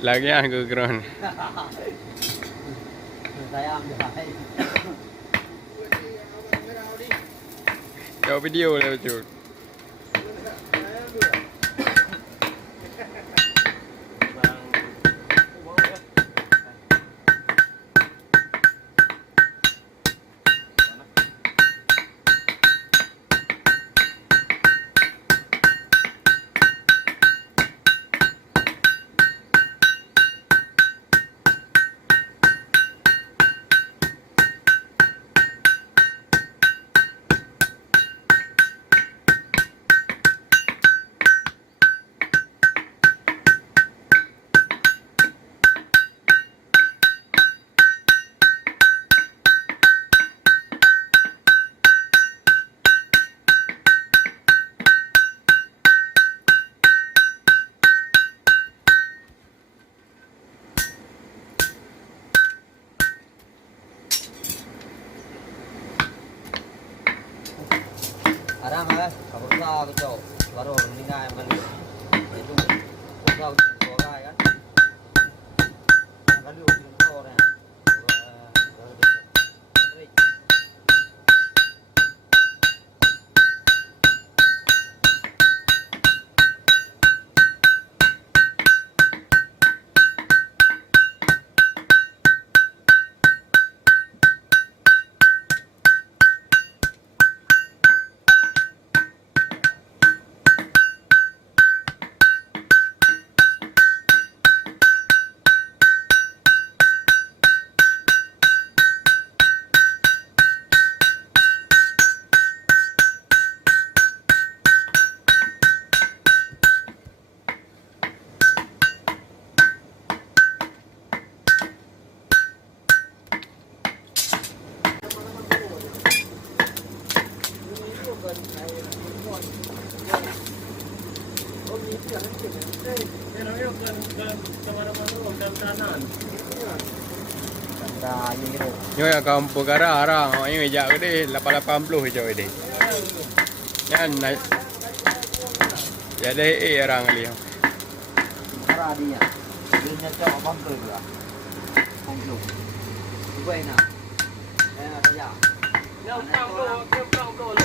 Lagi aku keren. Saya ambil hai. Jauh video lah betul. Ada mas, kamu tahu cok, baru meninggal man itu, tahu suara kan? Kali ujung suara, Nyoy kampung arang, ini meja gede 880 hijau ini. Yan naik. Jadi arang lihat. arah dia, dia cok bangkel juga, bangkel, gue enak, enak saja. Kau